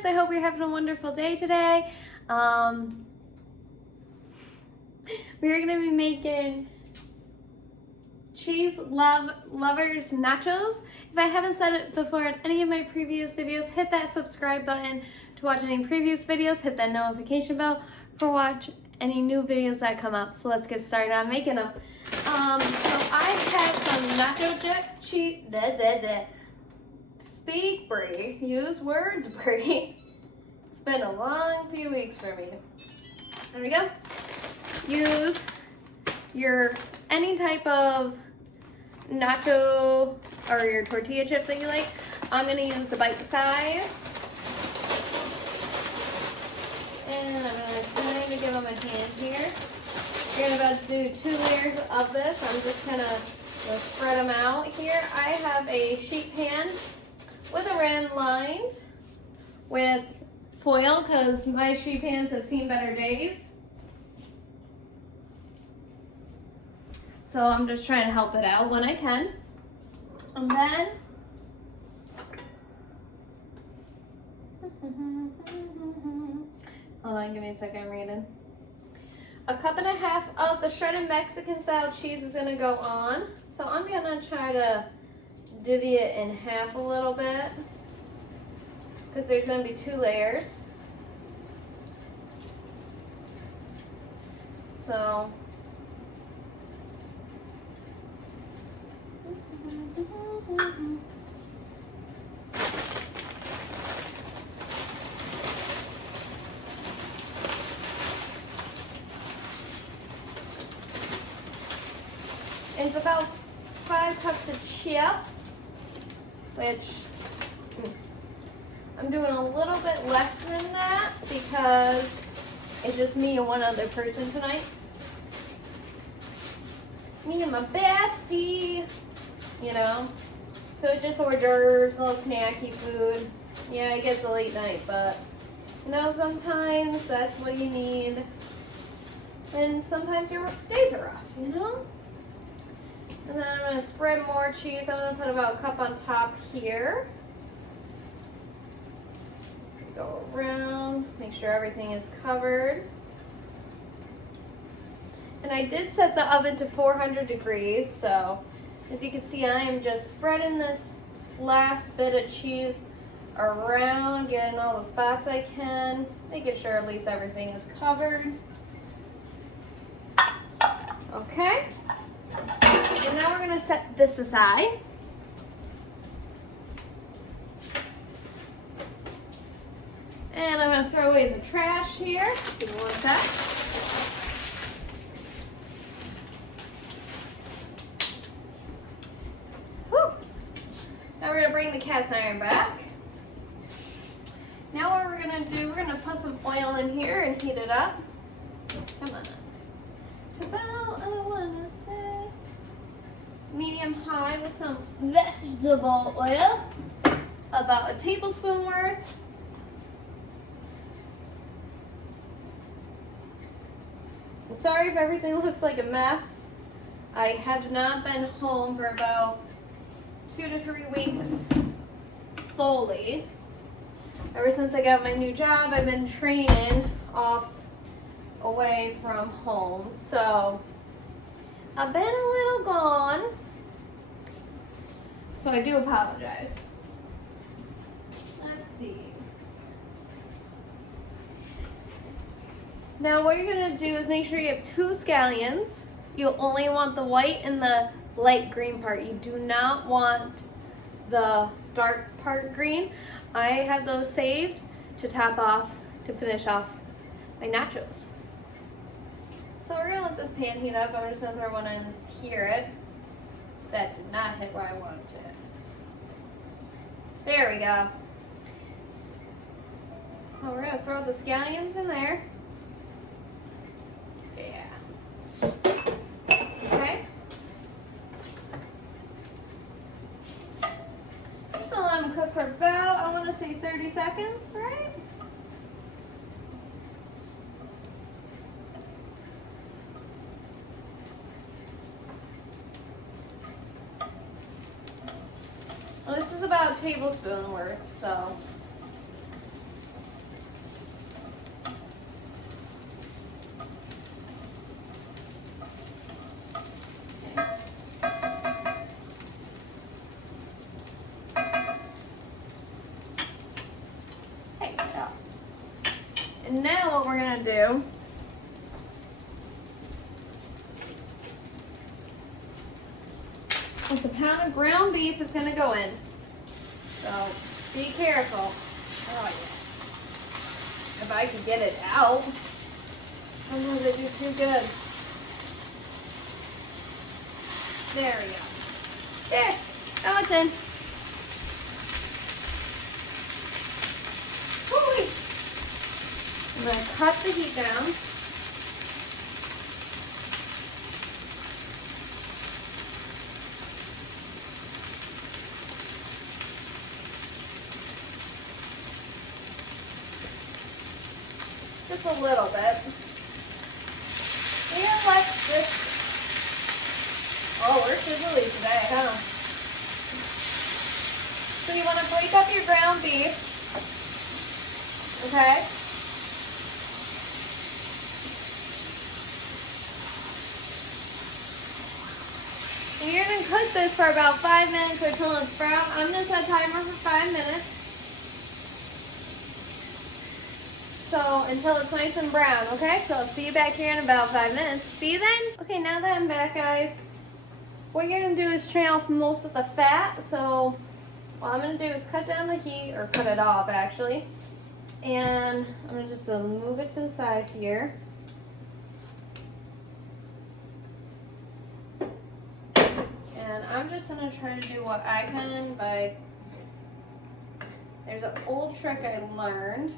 guys, I hope you're having a wonderful day today. We're gonna be making cheese lovers nachos. If I haven't said it before in any of my previous videos, hit that subscribe button to watch any previous videos, hit that notification bell for watch any new videos that come up. So let's get started on making them. So I have some nacho cheese. Speak, Brie. Use words, Brie. It's been a long few weeks for me. There we go. Use your any type of nacho or your tortilla chips that you like. I'm gonna use the bite size. And I'm gonna kind of give them a hand here. You're about to do 2 layers of this. I'm just gonna spread them out here. I have a sheet pan with a rim lined with foil because my sheet pans have seen better days. So I'm just trying to help it out when I can. And then hold on, give me a second, I'm reading. 1.5 cups of the shredded Mexican style cheese is gonna go on. So I'm gonna try to divvy it in half a little bit because there's gonna be 2 layers. So it's about 5 cups of chips, which I'm doing a little bit less than that because it's just me and one other person tonight. Me and my bestie, you know. So it's just hors d'oeuvres, a little snacky food. Yeah, it gets a late night, but you know, sometimes that's what you need. And sometimes your days are rough, you know? And then I'm gonna spread more cheese. I'm gonna put about 1 cup on top here. Go around, make sure everything is covered. And I did set the oven to 400 degrees, so as you can see, I am just spreading this last bit of cheese around, getting all the spots I can, making sure at least everything is covered. Okay. And now we're gonna set this aside. And I'm gonna throw away the trash here. Give me 1 sec. Whew. Now we're gonna bring the cast iron back. Now what we're gonna do, we're gonna put some oil in here and heat it up. Come on. About, I wanna say, medium high with some vegetable oil. About a tablespoon worth. Sorry if everything looks like a mess. I have not been home for about 2 to 3 weeks fully. Ever since I got my new job, I've been training away from home. So I've been a little gone. So I do apologize. Let's see. Now what you're gonna do is make sure you have 2 scallions. You only want the white and the light green part. You do not want the dark part green. I have those saved to top off, to finish off my nachos. So we're gonna let this pan heat up. I'm just gonna throw one in here. That did not hit where I wanted it. There we go. So we're gonna throw the scallions in there. Yeah. Okay. Just gonna let them cook for about, I wanna say 30 seconds, right? Well, this is about a tablespoon worth, so And now what we're gonna do is a pound of ground beef is gonna go in. So be careful. Oh yeah. If I could get it out. Sometimes I do too good. There we go. There. Now it's in. Woo-wee. I'm going to cut the heat down. Just a little bit. We're gonna let this. Oh, we're sizzly today, huh? So you want to break up your ground beef. Okay? And you're gonna cook this for about 5 minutes or until it's brown. I'm gonna set a timer for 5 minutes. So until it's nice and brown, okay? So I'll see you back here in about 5 minutes. See you then. Okay, now that I'm back, guys, what you're gonna do is strain off most of the fat. So what I'm gonna do is cut down the heat, or cut it off actually. And I'm gonna just move it to the side here. And I'm just gonna try to do what I can by, there's an old trick I learned.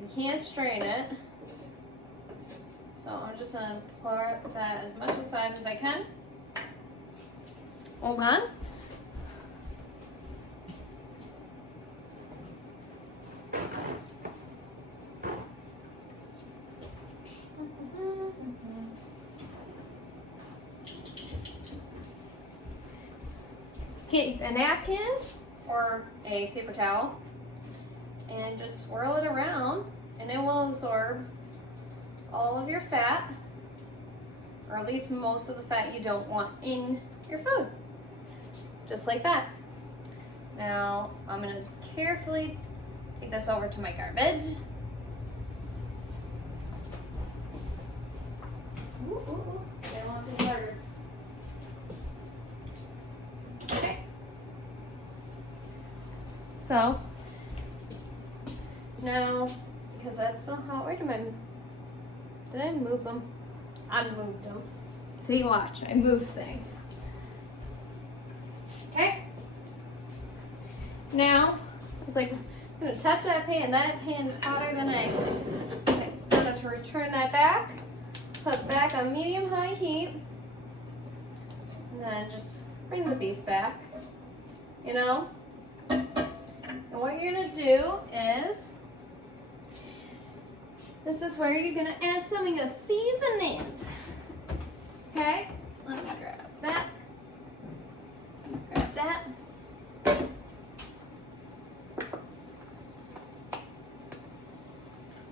You can't strain it, so I'm just going to pour that as much aside as I can. Hold on. Get a napkin or a paper towel and just swirl it around, and it will absorb all of your fat, or at least most of the fat you don't want in your food. Just like that. Now I'm going to carefully take this over to my garbage. Ooh, ooh, ooh. I don't want to be harder. Okay. So now, because that's so hot, wait a minute. Did I move them? I moved them. See, watch, I move things. Okay. Now, it's like, I'm gonna touch that pan. That pan is hotter than I. Okay, I'm gonna return that back. Put it back on medium-high heat. And then just bring the beef back. You know? And what you're gonna do is, this is where you're gonna add some of your seasonings. Okay? Let me grab that. Grab that.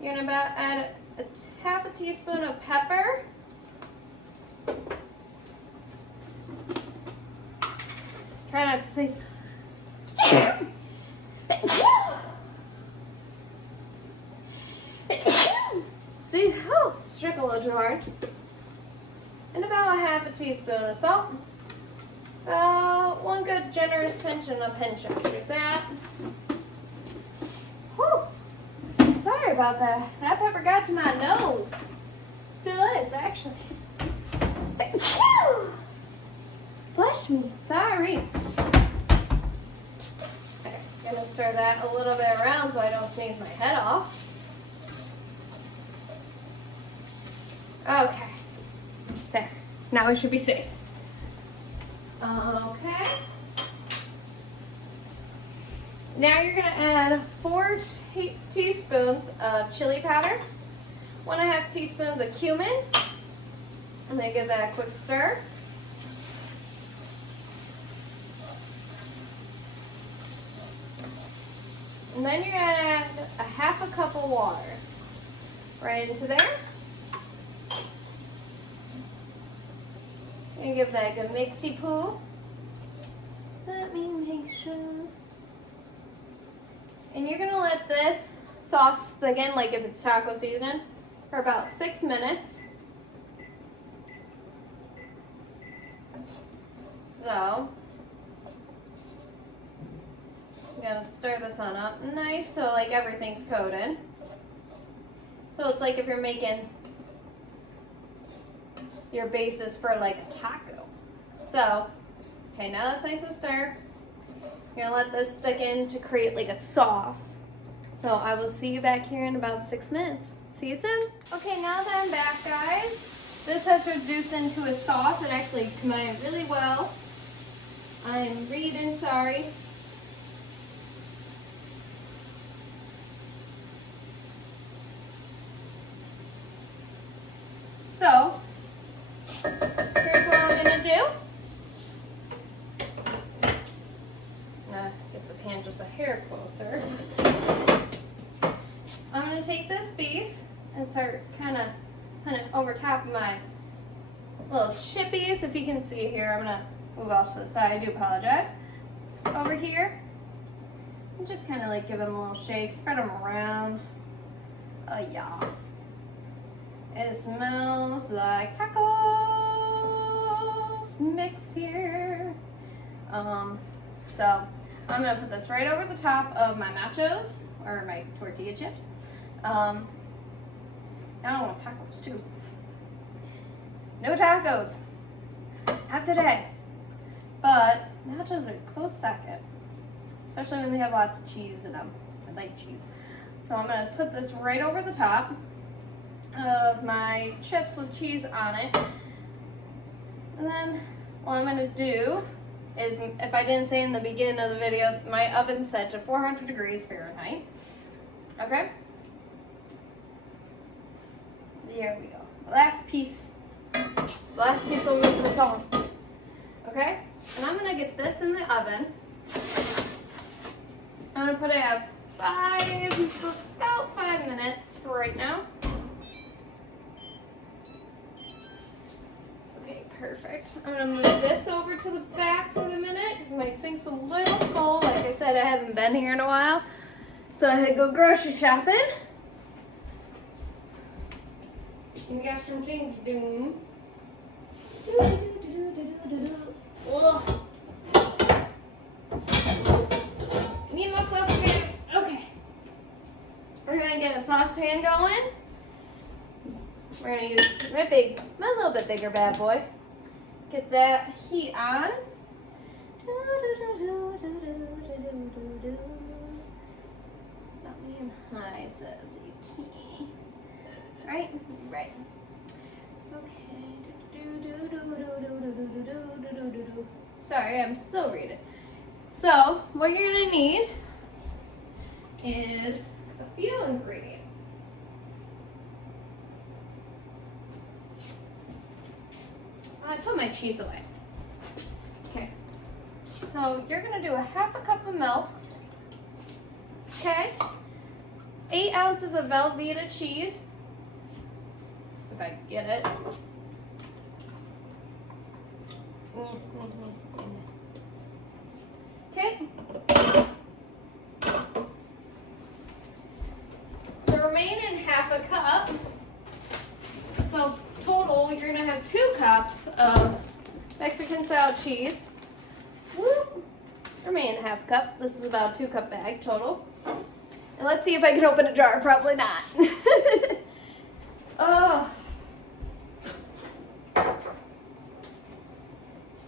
You're gonna about add a half a teaspoon of pepper. Try not to say see, oh, strick a little too hard. And about a half a teaspoon of salt. About one good generous pinch and a pinch after that. Whew. Sorry about that. That pepper got to my nose. Still is, actually. Flush me. Sorry. Okay, gonna stir that a little bit around so I don't sneeze my head off. Okay. There. Now we should be safe. Okay. Now you're gonna add 4 teaspoons of chili powder, 1.5 teaspoons of cumin. I'm gonna give that a quick stir. And then you're gonna add a half a cup of water right into there. And give that a good mixy poo. Let me make sure. And you're gonna let this sauce thicken, like if it's taco season, for about 6 minutes. So, you gotta stir this on up nice so like everything's coated. So it's like if you're making your basis for like a taco. So, okay, now that's nice and stir. You're gonna let this thicken to create like a sauce. So I will see you back here in about 6 minutes. See you soon. Okay, now that I'm back, guys, this has reduced into a sauce. It actually combined really well. I'm reading, sorry. So, here's what I'm gonna do. I'm gonna get the pan just a hair closer. I'm gonna take this beef and start kind of putting it over top of my little chippies. If you can see here, I'm gonna move off to the side. I do apologize. Over here, and just kind of like give them a little shake, spread them around. Yeah. It smells like tacos mix here. So I'm gonna put this right over the top of my nachos or my tortilla chips. Now I want tacos too. No tacos, not today. But nachos are a close second, especially when they have lots of cheese in them. I like cheese. So I'm gonna put this right over the top of my chips with cheese on it. And then what I'm gonna do is, if I didn't say in the beginning of the video, my oven's set to 400 degrees Fahrenheit. Okay? There we go. Last piece will be the sauce. Okay? And I'm gonna get this in the oven. I'm gonna put it at about 5 minutes for right now. Okay, perfect. I'm gonna move this over to the back for the minute because my sink's a little full. Like I said, I haven't been here in a while, so I had to go grocery shopping. And got some things to do. Need my saucepan. Okay. We're gonna get a saucepan going. We're gonna use my little bit bigger bad boy. Get that heat on. Not being high, says you can't. Right? Right. Okay. Sorry, I'm still reading. So, what you're gonna need is a few ingredients. I put my cheese away. Okay. So you're gonna do a ½ cup of milk. Okay. 8 ounces of Velveeta cheese. If I can get it. Okay. The remaining ½ cup. So total, you're gonna have 2 cups of Mexican style cheese. Whoop. Remaining ½ cup. This is about a 2 cup bag total. And let's see if I can open a jar. Probably not. Oh.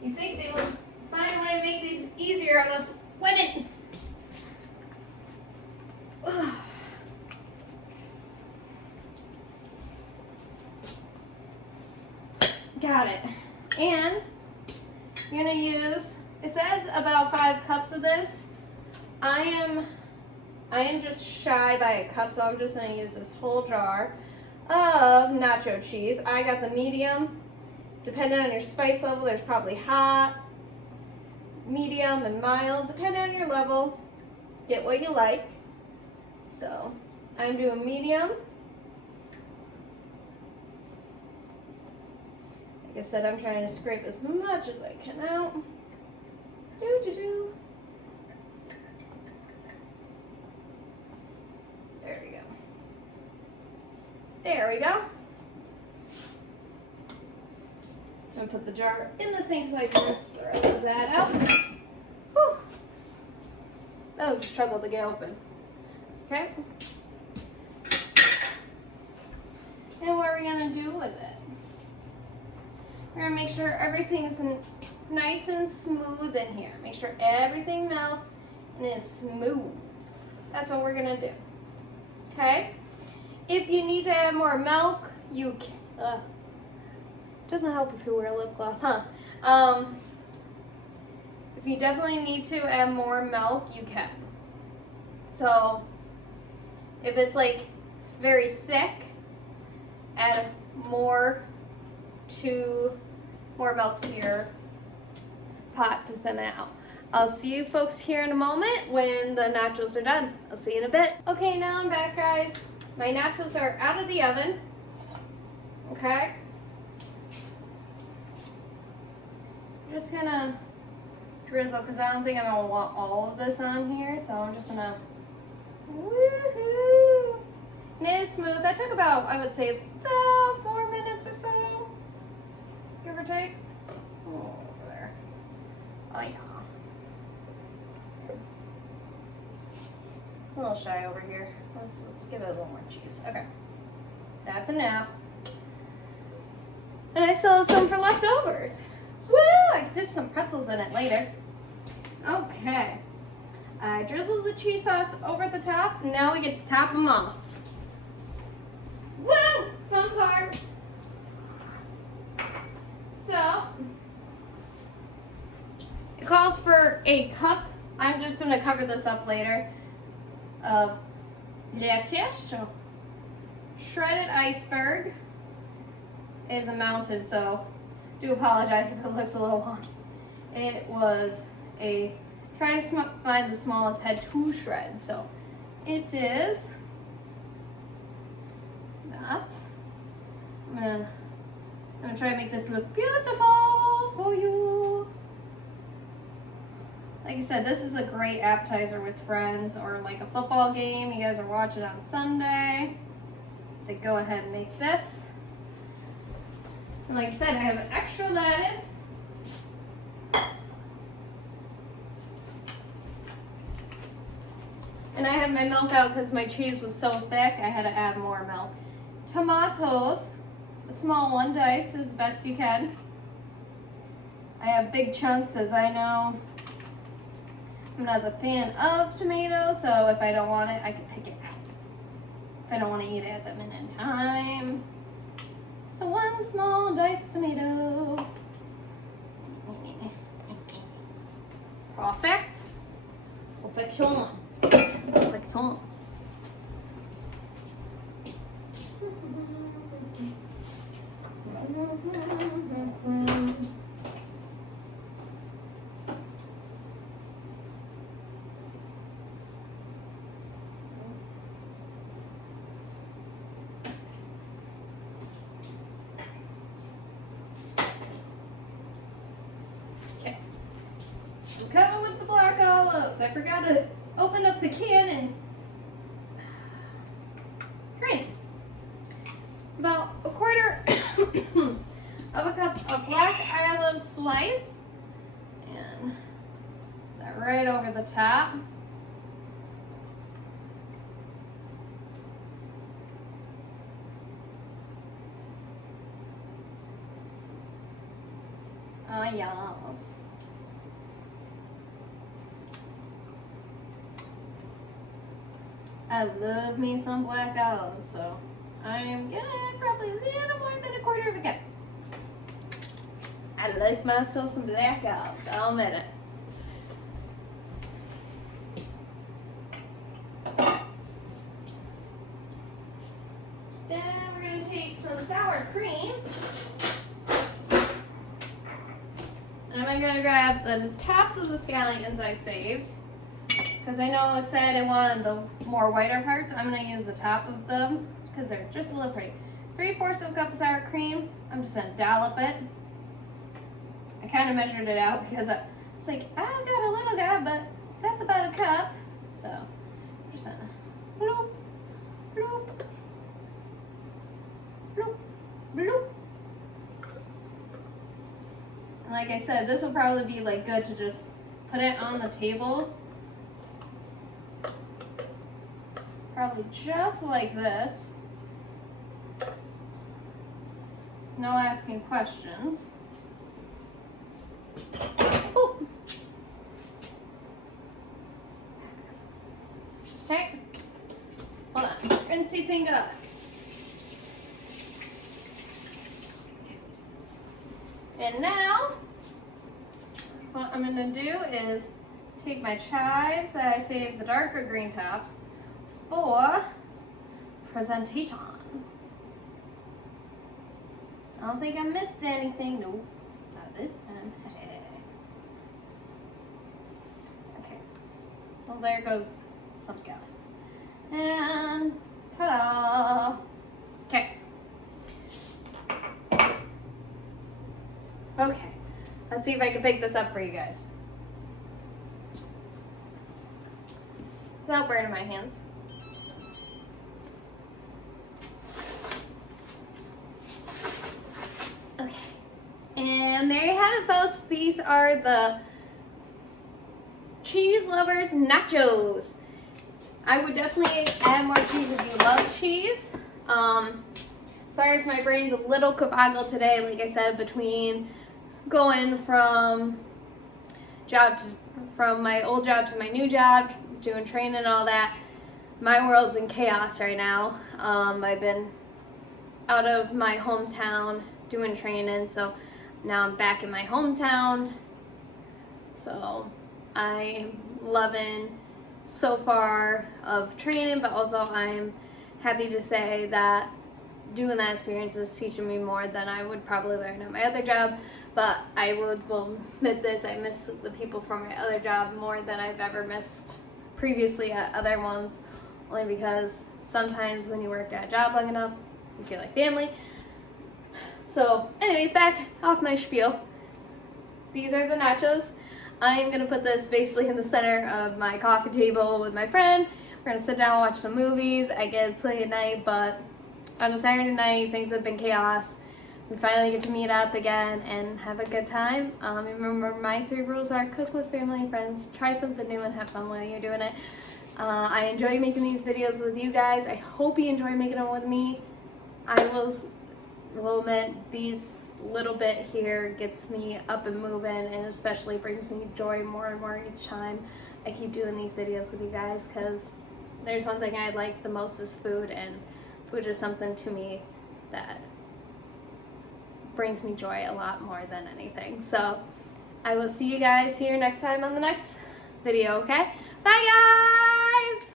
You think they would find a way to make these easier on us women? Ugh. Got it. And you're gonna use, it says about 5 cups of this. I am just shy by a cup, so I'm just gonna use this whole jar of nacho cheese. I got the medium. Depending on your spice level, there's probably hot, medium, and mild. Depending on your level, get what you like. So I'm doing medium. Like I said, I'm trying to scrape as much as I can out. There we go. I'm gonna put the jar in the sink so I can rinse the rest of that out. Whew. That was a struggle to get open. Okay. And what are we gonna do with it? We're gonna make sure everything's nice and smooth in here. Make sure everything melts and is smooth. That's what we're gonna do. Okay? If you need to add more milk, you can. Doesn't help if you wear lip gloss, huh? If you definitely need to add more milk, you can. So, if it's like very thick, add more milk to your pot to thin it out. I'll see you folks here in a moment when the nachos are done. I'll see you in a bit. Okay, now I'm back, guys. My nachos are out of the oven. Okay. I'm just gonna drizzle because I don't think I'm gonna want all of this on here, so I'm just gonna woohoo! And it is smooth. That took about, I would say, about 4 minutes or so, give or take. Oh, over there. Oh yeah. A little shy over here. Let's give it a little more cheese. Okay, that's enough. And I still have some for leftovers. Woo! I can dip some pretzels in it later. Okay. I drizzled the cheese sauce over the top, and now we get to top them off. Woo! Fun part. So, it calls for a cup. I'm just going to cover this up later. Of lettuce. So, shredded iceberg is a mountain, so do apologize if it looks a little wonky. It was trying to find the smallest head to shred, so it is that. I'm gonna try to make this look beautiful for you. Like I said, this is a great appetizer with friends or like a football game you guys are watching on Sunday. So go ahead and make this. And like I said, I have extra lettuce. And I have my milk out because my cheese was so thick, I had to add more milk. Tomatoes, a small one, diced as best you can. I have big chunks as I know I'm not a fan of tomatoes, so if I don't want it, I can pick it out. If I don't want to eat it at the minute in time. So one small diced tomato. Perfect. Perfection. Perfection. I'm coming with the black olives. I forgot to open up the can and drain it. About a quarter of a cup of black olive slice. And that right over the top. Oh, yes. I love me some black olives, so I'm gonna add probably a little more than a quarter of a cup. I like myself some black olives, I'll admit it. Then we're gonna take some sour cream. And I'm gonna grab the tops of the scallions I've saved. Because I know it said I wanted the more whiter parts, I'm going to use the top of them because they're just a little pretty. 3/4 of a cup of sour cream. I'm just going to dollop it. I kind of measured it out because it's like, I've got a little guy, but that's about a cup. So, I'm just going to bloop, bloop. like I said, this will probably be like good to just put it on the table. Probably just like this. No asking questions. Ooh. Okay. Hold on. Rinsey finger up. And now, what I'm gonna do is take my chives that I saved the darker green tops for presentation. I don't think I missed anything. No, not this time. Okay. Well, there goes some scallions. And ta-da! Okay. Okay. Let's see if I can pick this up for you guys without burning my hands. Okay. And there you have it, folks. These are the cheese lovers nachos. I would definitely add more cheese if you love cheese. Sorry if my brain's a little kaboggled today, like I said, between going from my old job to my new job, doing training and all that. My world's in chaos right now. I've been out of my hometown doing training, so now I'm back in my hometown. So I'm loving so far of training, but also I'm happy to say that doing that experience is teaching me more than I would probably learn at my other job. But I will admit this, I miss the people from my other job more than I've ever missed previously at other ones, only because sometimes when you work at a job long enough, you feel like family. So anyways, back off my spiel. These are the nachos. I am going to put this basically in the center of my coffee table with my friend. We're going to sit down and watch some movies. I get it's late at night, but on a Saturday night, things have been chaos. We finally get to meet up again and have a good time. Remember, my 3 rules are cook with family and friends, try something new, and have fun while you're doing it. I enjoy making these videos with you guys. I hope you enjoy making them with me. I will admit, these little bit here gets me up and moving, and especially brings me joy more and more each time I keep doing these videos with you guys, because there's one thing I like the most is food, and food is something to me that brings me joy a lot more than anything. So I will see you guys here next time on the next video, okay? Bye guys!